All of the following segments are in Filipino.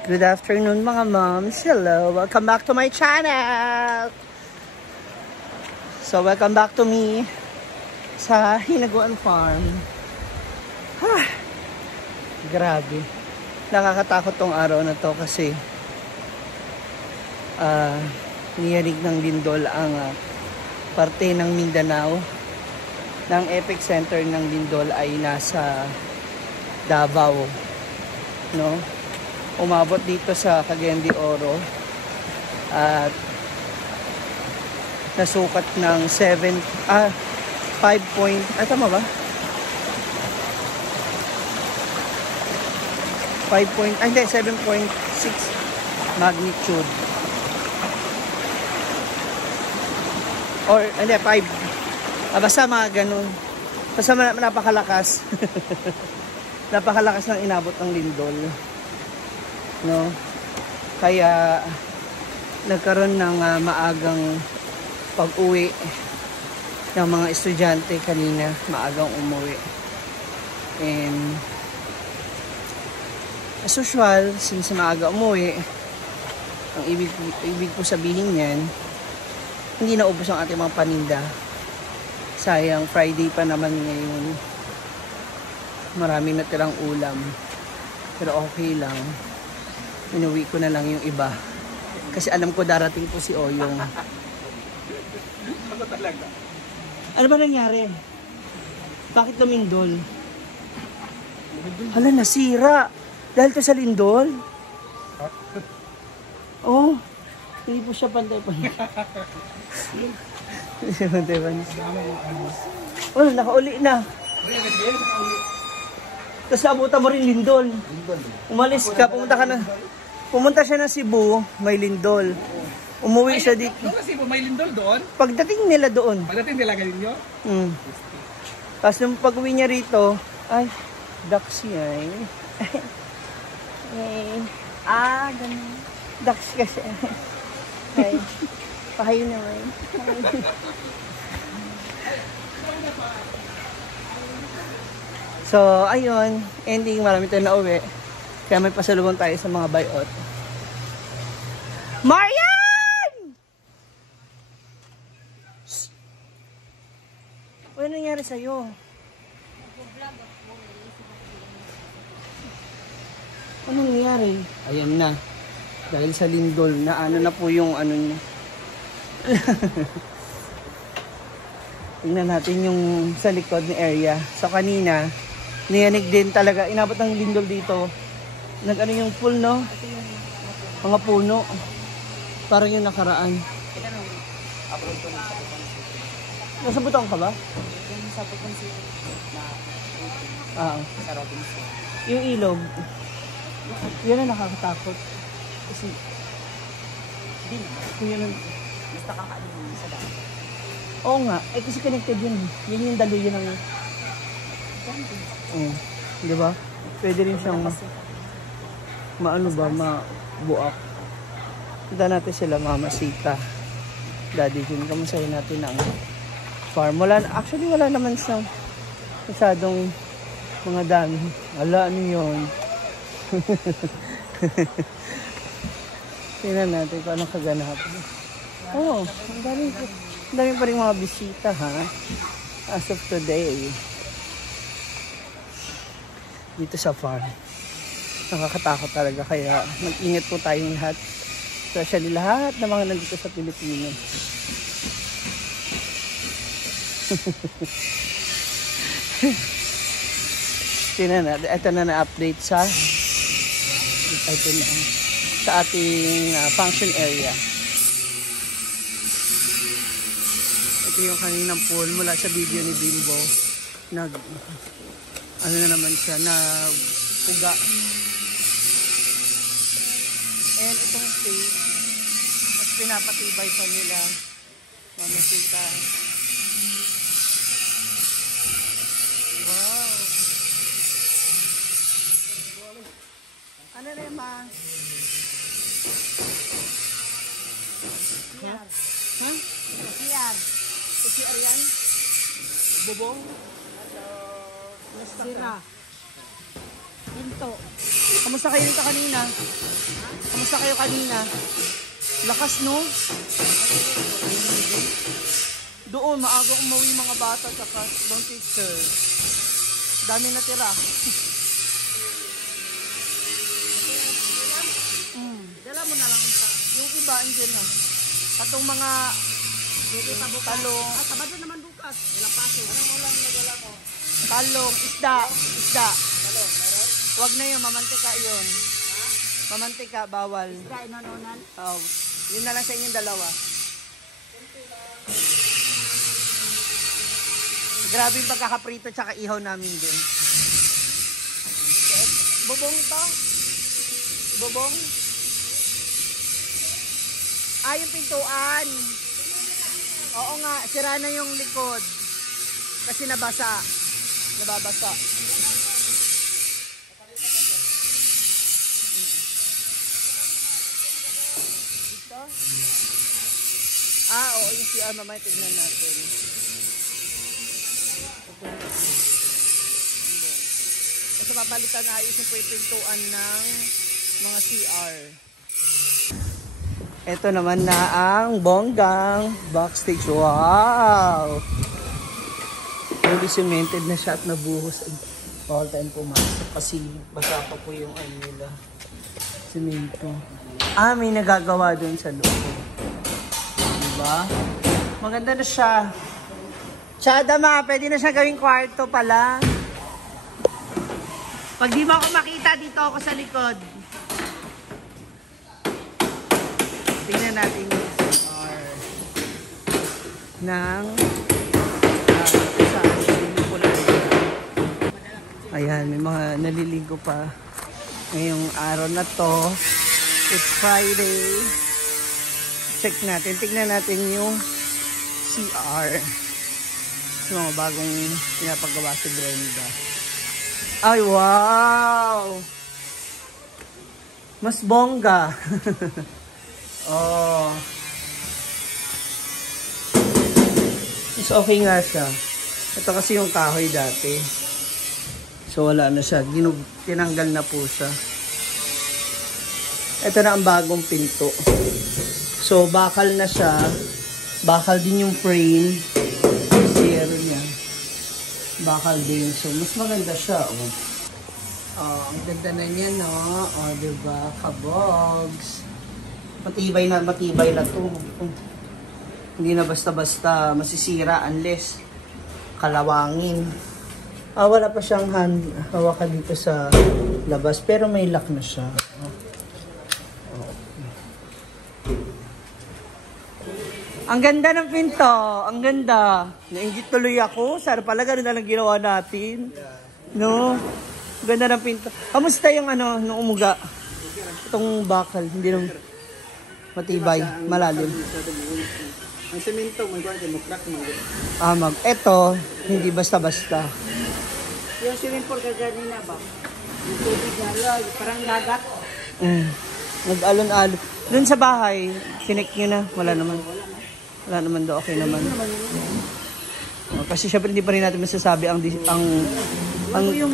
Good afternoon mga moms. Hello. Welcome back to my channel. So welcome back to me sa Hinaguan Farm. Grabe. Nakakatakot tong araw na to kasi niyarig ng lindol ang parte ng Mindanao. Ng epicenter ng lindol ay nasa Davao. No? Umabot dito sa Cagayan de Oro at nasukat ng 5 point, tama ba? 7.6 magnitude. Or, hindi, 5. Basta mga ganun. Basta napakalakas. Napakalakas ng inabot ng lindol. No? Kaya nagkaroon ng maagang pag-uwi ng mga estudyante kanina, maagang umuwi. And as usual, since maaga umuwi, ang ibig ko sabihin niyan, hindi naubos ang ating mga paninda. Sayang, Friday pa naman ngayon. Marami na tirang ulam. Pero okay lang. Inuwi ko na lang yung iba. Kasi alam ko darating po si Oyong. Ano talaga? Ano ba nangyari? Bakit lumindol? Hala, nasira. Dahil to sa lindol? Oh, hindi po siya pantay-pantay. Hindi siya pantay-pantay. Oh, nakauli na. Tapos naabutan mo rin lindol. Umalis ka, pumunta siya na Cebu, may lindol. Umuwi siya dito. Doon kasi may lindol doon? Pagdating nila doon. Pagdating nila ganun nyo? Tapos nung pag-uwi niya rito, ay, ducks ay. Ganun. Ducks kasi. Ay, pahayo naman. So, ayun. Ending, marami tayong nauwi. Kaya may pasalubong tayo sa mga bayot. Marian! Shhh! Ano nangyari sa'yo? Ano nangyari? Ayan na. Dahil sa lindol, na ano na po yung ano niya. Tingnan natin yung sa likod ni area. So kanina, niyanig din talaga. Inabot ng lindol dito. Nag-ano yung pool, no? Mga puno. Parang yung nakaraan. Nasa butong ka ba? Sa butong siya. Sa Robinson. Yung ilog. Yan ang nakakatakot. Kasi, yan ang... Mas nakakaalim sa dami. Oo nga. Eh kasi connected yun. Yan yung daluyan ng... Oo. Diba? Pwede rin siyang... Maano ba? Mabuak. Punta natin sila, Mama Sita. Daddy Jun. Kamusahin natin ang farm. Actually, wala naman siyang masyadong mga dami. Ala, ano yun? Tingnan natin kung anong kaganapan. Oo, ang dami pa rin mga bisita, ha? As of today. Dito sa farm. Nakakatakot talaga, kaya mag-ingat po tayong lahat. Especially lahat ng mga nandito sa Pilipinas. Tingnan natin. Ito na update sa ating function area. Ito yung kaninang pool mula sa video ni Bimbo. Ano na naman siya, puga. And itong stage, mas pinapatibay pa nila. Mamasita. Wow! Ano na yung CR. Ha? CR. CR yan? Bubong? Sira. Pinto. Kamusta kayo nito kanina? Kamusta kayo kanina? Lakas, no? Doon, maaga umuwi mga bata sa ibang teacher. Dami natira. Dala mo na lang pa. Yung iba, andyan na. Katong mga talong. Sabado naman bukas. Walang paso. Anong ulam na dala mo? Talong, isda. Talong, meron? Huwag na yun, mamantika yun. Mamantika, bawal. Isda, inononan. Oh, yun na lang sa inyong dalawa. Grabe yung pagkakaprito tsaka ihaw namin din. Bubong to? Bubong? Ah, yung pintuan. Oo nga, sira na yung likod. Kasi nabasa. Nababasa. Dito? Ah, oo, yung CR mamaya tignan natin. Kasi papalitan na ayos yung pintuan ng mga CR. Ito naman na ang bonggang backstage. Wow! Fully cemented na siya at nabuhos. Bawal tayong pumasok kasi basa pa po yung ano nila. Semento. Ah, may nagagawa doon sa loob. Diba? Maganda na siya. Tsada ma, pwede na siya gawing kwarto pala. Pag di mo ako makita, dito ako sa likod. Tingnan natin yung CR ng ayan, may mga naliligo pa ngayong araw na to. It's Friday. Check natin, tignan natin yung CR. Yung mga bagong pinapagawa si Brenda. Ay, wow! Mas bongga. Oh. Mas okay nga siya. Ito kasi yung kahoy dati. So wala na siya. Tinanggal na po siya. Ito na ang bagong pinto. So bakal na siya. Bakal din yung frame. Zero niya. Bakal din. So mas maganda siya. Oh, ang ganda na niya, no? Oh, diba? Kabogs. Matibay na to. Hindi na basta-basta masisira unless kalawangin. Ah, wala pa siyang hawakan dito sa labas pero may lock na siya. Ang ganda ng pinto. Ang ganda. Nainggit tuloy ako. Sana pala ganun na lang ginawa natin. No? Ang ganda ng pinto. Kamusta yung ano, nung umuga? Itong bakal. Hindi nung matibay, malalim. Ang semento, may kwarto, may crack, Ma'am. Ito, hindi basta-basta. Yung swimming pool ka ganina ba? Yung tubig na lang, parang dagat. Nag-alon-alon. Doon sa bahay, sinek nyo na. Wala naman. Wala naman daw. Okay naman. Oh, kasi syempre hindi pa rin natin masasabi ang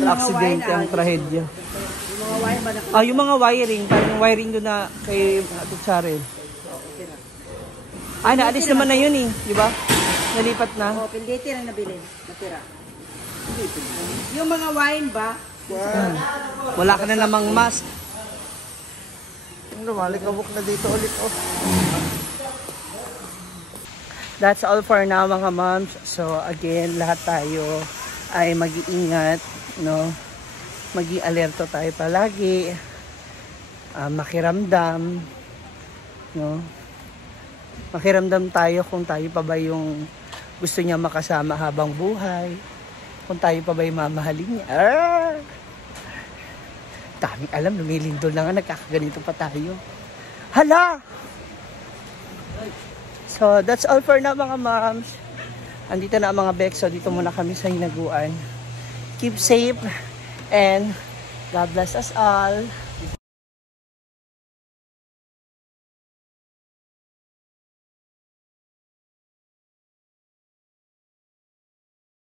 aksidente, ang trahedya. Yung mga wire ba na? Ah, yung mga wiring. Parang yung wiring doon na kay Ate Charel. Ah, naalis naman na yun eh. Di ba? Nalipat na. Oo, pinditi lang nabili. Natira. Yung mga wine ba? Wala ka na namang mask. Lumalikabok na dito ulit. Oh. That's all for now mga moms. So again, lahat tayo ay mag-iingat, no? Maging alerto tayo palagi. Makiramdam, no? Makiramdam tayo kung tayo pa ba yung gusto niya makasama habang buhay. Kung tayo pa ba yung mamahalin niya. Daming alam, lumilindol na nga, nagkakaganito pa tayo. Hala! So, that's all for now mga moms. Andito na ang mga Bekso. Dito muna kami sa hinaguan. Keep safe and God bless us all.